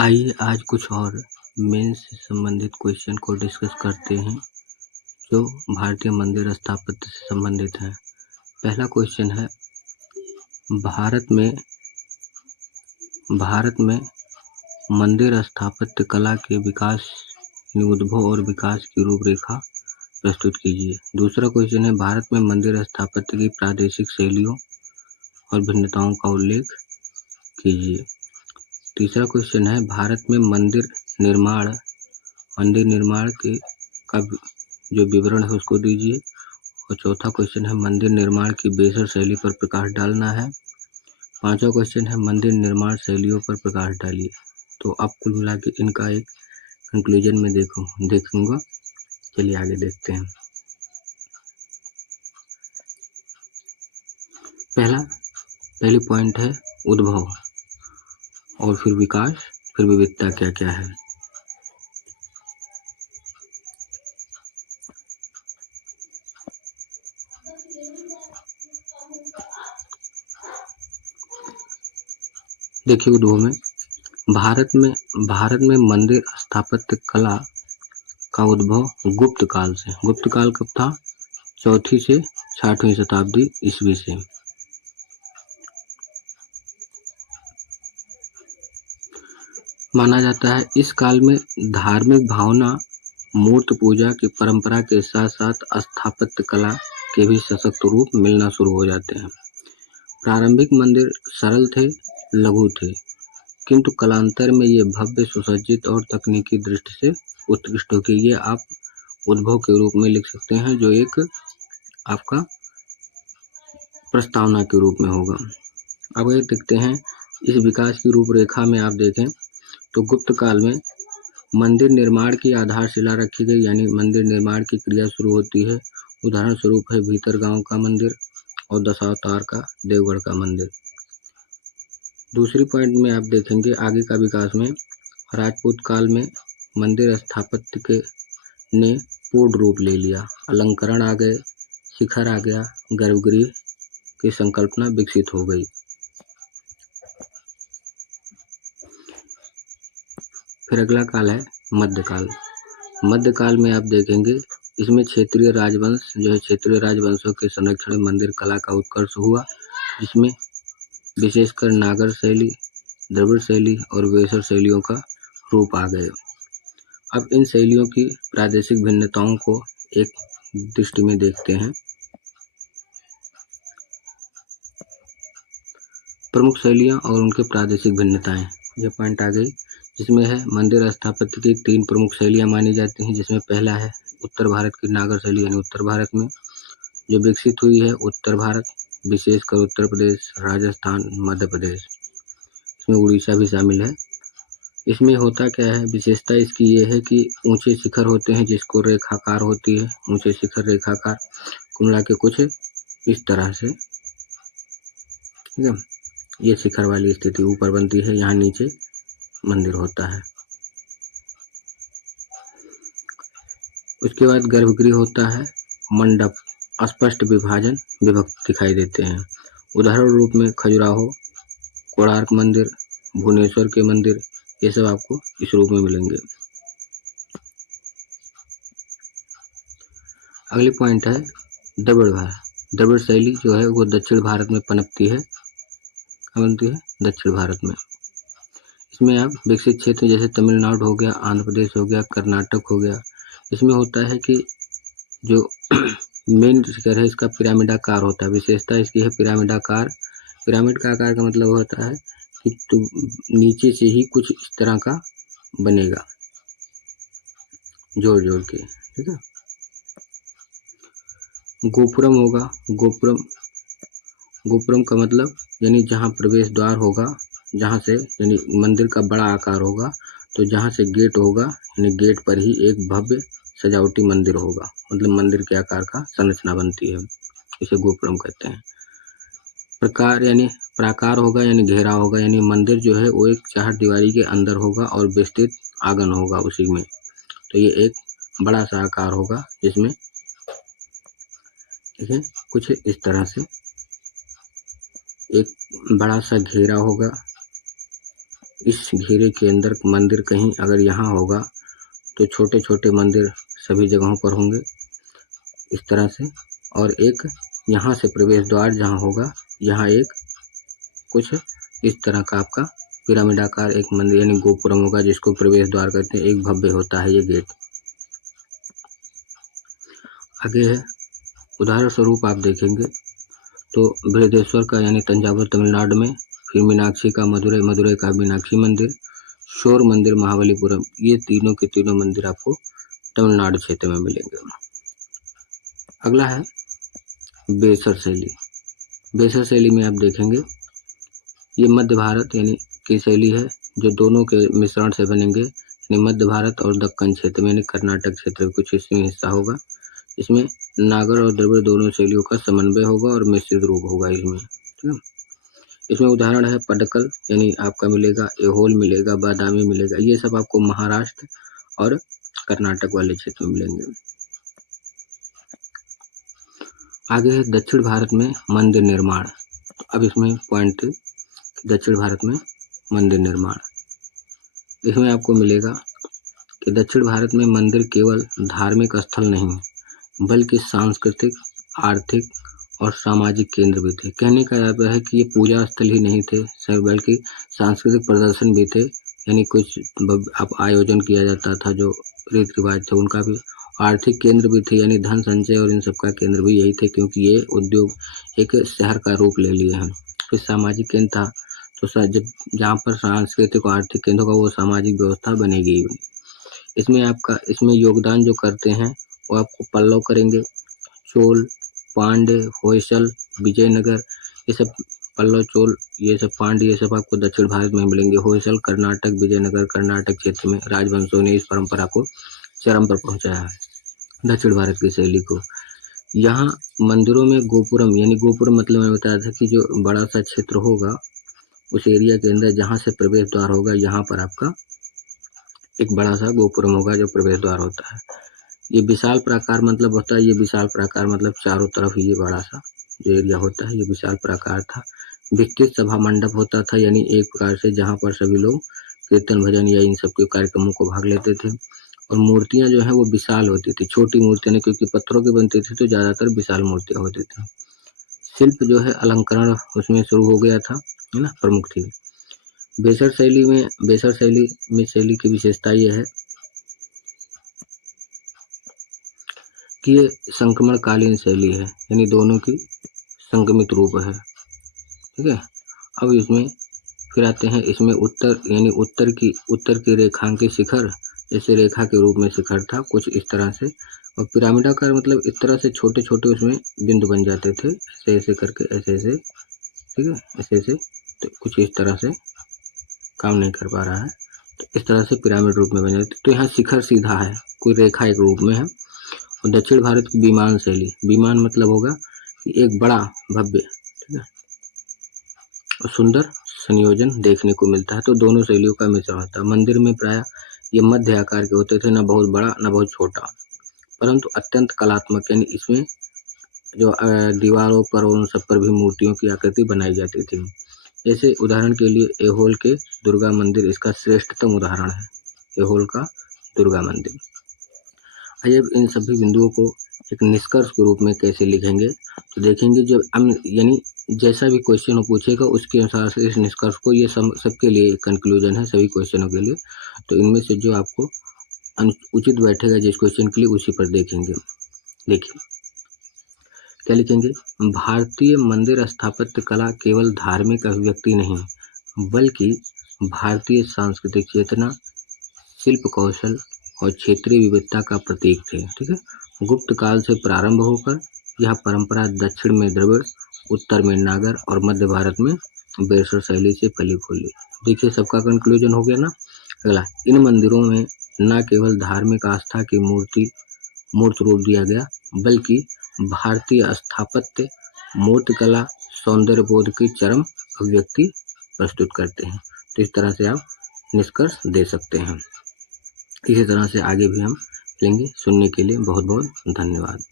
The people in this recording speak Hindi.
आइए आज कुछ और मेंस से संबंधित क्वेश्चन को डिस्कस करते हैं जो भारतीय मंदिर स्थापत्य से संबंधित है। पहला क्वेश्चन है, भारत में मंदिर स्थापत्य कला के विकास, उद्भव और विकास की रूपरेखा प्रस्तुत कीजिए। दूसरा क्वेश्चन है, भारत में मंदिर स्थापत्य की प्रादेशिक शैलियों और भिन्नताओं का उल्लेख कीजिए। तीसरा क्वेश्चन है, भारत में मंदिर निर्माण के का जो विवरण है उसको दीजिए। और चौथा क्वेश्चन है, मंदिर निर्माण की बेहतर शैली पर प्रकाश डालना है। पांचवा क्वेश्चन है, मंदिर निर्माण शैलियों पर प्रकाश डालिए। तो अब कुल मिला के इनका एक कंक्लूजन में देखूंगा। चलिए आगे देखते हैं। पहली पॉइंट है उद्भव, और फिर विकास, फिर विविधता क्या क्या है। देखिए, उद्भव में भारत में मंदिर स्थापत्य कला का उद्भव गुप्त काल से। गुप्त काल कब था? 4वीं से 6वीं शताब्दी ईस्वी से। माना जाता है इस काल में धार्मिक भावना, मूर्ति पूजा की परंपरा के साथ साथ स्थापत्य कला के भी सशक्त रूप मिलना शुरू हो जाते हैं। प्रारंभिक मंदिर सरल थे, लघु थे, किंतु कालांतर में ये भव्य, सुसज्जित और तकनीकी दृष्टि से उत्कृष्ट हो गए। ये आप उद्भव के रूप में लिख सकते हैं, जो एक आपका प्रस्तावना के रूप में होगा। अब ये देखते हैं इस विकास की रूपरेखा में। आप देखें तो गुप्त काल में मंदिर निर्माण की आधारशिला रखी गई, यानी मंदिर निर्माण की क्रिया शुरू होती है। उदाहरण स्वरूप है भीतरगांव का मंदिर और दशावतार का देवगढ़ का मंदिर। दूसरी पॉइंट में आप देखेंगे आगे का विकास में राजपूत काल में मंदिर स्थापत्य के ने पूर्ण रूप ले लिया। अलंकरण आ गए, शिखर आ गया, गर्भगृह की संकल्पना विकसित हो गई। फिर अगला काल है मध्यकाल। मध्यकाल में आप देखेंगे इसमें क्षेत्रीय राजवंशों के संरक्षण में मंदिर कला का उत्कर्ष हुआ, जिसमें विशेषकर नागर शैली, द्रविड़ शैली और वेसर शैलियों का रूप आ गए। अब इन शैलियों की प्रादेशिक भिन्नताओं को एक दृष्टि में देखते हैं। प्रमुख शैलियाँ और उनके प्रादेशिक भिन्नताएं, ये पॉइंट आ गई, जिसमें है मंदिर स्थापत्य की 3 प्रमुख शैलियाँ मानी जाती हैं, जिसमें पहला है उत्तर भारत की नागर शैली, यानी उत्तर भारत में जो विकसित हुई है। उत्तर भारत विशेषकर उत्तर प्रदेश, राजस्थान, मध्य प्रदेश, इसमें उड़ीसा भी शामिल है। इसमें होता क्या है, विशेषता इसकी ये है कि ऊंचे शिखर होते हैं जिसको रेखाकार होती है, ऊंचे शिखर रेखाकार, कुल मिला के कुछ इस तरह से, ठीक है। ये शिखर वाली स्थिति ऊपर बनती है, यहाँ नीचे मंदिर होता है। उसके बाद गर्भगृह होता है, मंडप, स्पष्ट विभक्त दिखाई देते हैं। उदाहरण रूप में खजुराहो, कोणार्क मंदिर, भुवनेश्वर के मंदिर, ये सब आपको इस रूप में मिलेंगे। अगली पॉइंट है द्रविड़ शैली जो है वो दक्षिण भारत में पनपती है। बनती है दक्षिण भारत में। इसमें आप विकसित क्षेत्र जैसे तमिलनाडु हो गया, आंध्र प्रदेश हो गया, कर्नाटक हो गया, इसमें होता है कि जो मेन शिखर है इसका पिरामिडाकार होता है। विशेषता इसकी है पिरामिडाकार। पिरामिड का आकार का मतलब होता है कि नीचे से ही कुछ इस तरह का बनेगा, जोड़ जोड़ के, ठीक है। गोपुरम होगा, गोपुरम का मतलब यानी जहाँ प्रवेश द्वार होगा, जहाँ से यानी मंदिर का बड़ा आकार होगा, तो जहाँ से गेट होगा यानी गेट पर ही एक भव्य सजावटी मंदिर होगा, मतलब मंदिर के आकार का संरचना बनती है, इसे गोपुरम कहते हैं। प्रकार यानी प्राकार होगा, यानी घेरा होगा, यानी मंदिर जो है वो एक चारदीवारी के अंदर होगा और विस्तृत आंगन होगा उसी में, तो ये एक बड़ा सा आकार होगा जिसमें, ठीक है, कुछ इस तरह से एक बड़ा सा घेरा होगा, इस घेरे के अंदर मंदिर कहीं अगर यहाँ होगा तो छोटे छोटे मंदिर सभी जगहों पर होंगे इस तरह से, और एक यहाँ से प्रवेश द्वार जहाँ होगा, यहाँ एक कुछ इस तरह का आपका पिरामिडाकार एक मंदिर यानी गोपुरम होगा, जिसको प्रवेश द्वार कहते हैं। एक भव्य होता है ये गेट। आगे है उदाहरण स्वरूप आप देखेंगे तो बृहदेश्वर का यानी तंजावुर तमिलनाडु में, फिर मीनाक्षी का मदुरई का मीनाक्षी मंदिर, शोर मंदिर महाबलीपुरम, ये तीनों के तीनों मंदिर आपको तमिलनाडु क्षेत्र में मिलेंगे। अगला है बेसर शैली। बेसर शैली में आप देखेंगे ये मध्य भारत यानी की शैली है, जो दोनों के मिश्रण से बनेंगे, यानी मध्य भारत और दक्कन क्षेत्र में यानी कर्नाटक क्षेत्र का कुछ इसमें हिस्सा होगा। इसमें नागर और द्रविड़ दोनों शैलियों का समन्वय होगा और मिश्रित रूप होगा इसमें, ठीक है। इसमें उदाहरण है पडक्कल यानी आपका मिलेगा, ऐहोल मिलेगा, बादामी मिलेगा, ये सब आपको महाराष्ट्र और कर्नाटक वाले क्षेत्र में मिलेंगे। आगे है दक्षिण भारत में मंदिर निर्माण। अब इसमें पॉइंट दक्षिण भारत में मंदिर निर्माण, इसमें आपको मिलेगा कि दक्षिण भारत में मंदिर केवल धार्मिक स्थल नहीं बल्कि सांस्कृतिक, आर्थिक और सामाजिक केंद्र भी थे। कहने का तात्पर्य है कि ये पूजा स्थल ही नहीं थे बल्कि सांस्कृतिक प्रदर्शन भी थे, यानी कुछ अब आयोजन किया जाता था, जो रीति रिवाज थे उनका भी। आर्थिक केंद्र भी थे, यानी धन संचय और इन सब का केंद्र भी यही थे, क्योंकि ये उद्योग एक शहर का रूप ले लिए हैं। फिर सामाजिक केंद्र था, तो जब जहाँ पर सांस्कृतिक और आर्थिक केंद्र होगा वो सामाजिक व्यवस्था बनेगी। इसमें योगदान जो करते हैं वो आपको पल्लव करेंगे, चोल, पांडे, होयसल, विजयनगर, ये सब पल्लव, चोल, ये सब पांडे, ये सब आपको दक्षिण भारत में मिलेंगे। होयसल कर्नाटक, विजयनगर कर्नाटक क्षेत्र में राजवंशों ने इस परंपरा को चरम पर पहुंचाया है, दक्षिण भारत की शैली को। यहाँ मंदिरों में गोपुरम यानी गोपुरम मतलब मैं बताया था कि जो बड़ा सा क्षेत्र होगा उस एरिया के अंदर जहाँ से प्रवेश द्वार होगा, यहाँ पर आपका एक बड़ा सा गोपुरम होगा जो प्रवेश द्वार होता है। ये विशाल प्राकार मतलब होता है, ये विशाल प्राकार मतलब चारों तरफ ये बड़ा सा जो एरिया होता है ये विशाल प्राकार था। विस्तृत सभा मंडप होता था, यानी एक प्रकार से जहाँ पर सभी लोग कीर्तन भजन या इन सब के कार्यक्रमों को भाग लेते थे। और मूर्तियां जो है वो विशाल होती थी, छोटी मूर्तियां नहीं, क्योंकि पत्थरों की बनती थी तो ज़्यादातर विशाल मूर्तियां होती थी। शिल्प जो है अलंकरण उसमें शुरू हो गया था, है ना, प्रमुख थी। बेसर शैली में शैली की विशेषता ये है कि ये संक्रमणकालीन शैली है, यानी दोनों की संगमित रूप है, ठीक है। अब इसमें फिर आते हैं, इसमें उत्तर की रेखांकित शिखर, जैसे रेखा के रूप में शिखर था कुछ इस तरह से, और पिरामिडाकार मतलब इस तरह से छोटे छोटे उसमें बिंदु बन जाते थे, ऐसे ऐसे करके, ऐसे ऐसे, ठीक है, ऐसे ऐसे, तो कुछ इस तरह से काम नहीं कर पा रहा है, तो इस तरह से पिरामिड रूप में बन जाते। तो यहाँ शिखर सीधा है, कोई रेखा एक रूप में है। और दक्षिण भारत की विमान शैली, विमान मतलब होगा कि एक बड़ा भव्य, ठीक है, और सुंदर संयोजन देखने को मिलता है। तो दोनों शैलियों का मिश्रण होता है। मंदिर में प्राय ये मध्य आकार के होते थे, ना बहुत बड़ा ना बहुत छोटा, परंतु अत्यंत कलात्मक, यानी इसमें जो दीवारों पर और उन सब पर भी मूर्तियों की आकृति बनाई जाती थी। जैसे उदाहरण के लिए ऐहोल के दुर्गा मंदिर इसका श्रेष्ठतम उदाहरण है, ऐहोल का दुर्गा मंदिर। आइए इन सभी बिंदुओं को एक निष्कर्ष के रूप में कैसे लिखेंगे, तो देखेंगे जब हम यानी जैसा भी क्वेश्चन हो पूछेगा उसके अनुसार से इस निष्कर्ष को, ये सबके लिए कंक्लूजन है सभी क्वेश्चनों के लिए, तो इनमें से जो आपको उचित बैठेगा जिस क्वेश्चन के लिए उसी पर देखेंगे। देखिए क्या लिखेंगे, भारतीय मंदिर स्थापत्य कला केवल धार्मिक अभिव्यक्ति नहीं बल्कि भारतीय सांस्कृतिक चेतना, शिल्प कौशल और क्षेत्रीय विविधता का प्रतीक थे, ठीक है। गुप्त काल से प्रारंभ होकर यह परंपरा दक्षिण में द्रविड़, उत्तर में नागर और मध्य भारत में बेसर शैली से फली फूली। देखिए सबका कंक्लूजन हो गया ना। अगला, इन मंदिरों में न केवल धार्मिक आस्था की मूर्त रूप दिया गया बल्कि भारतीय स्थापत्य, मूर्तिकला, सौंदर्य बोध की चरम अभिव्यक्ति प्रस्तुत करते हैं। तो इस तरह से आप निष्कर्ष दे सकते हैं। इसी तरह से आगे भी हम लेंगे। सुनने के लिए बहुत बहुत धन्यवाद।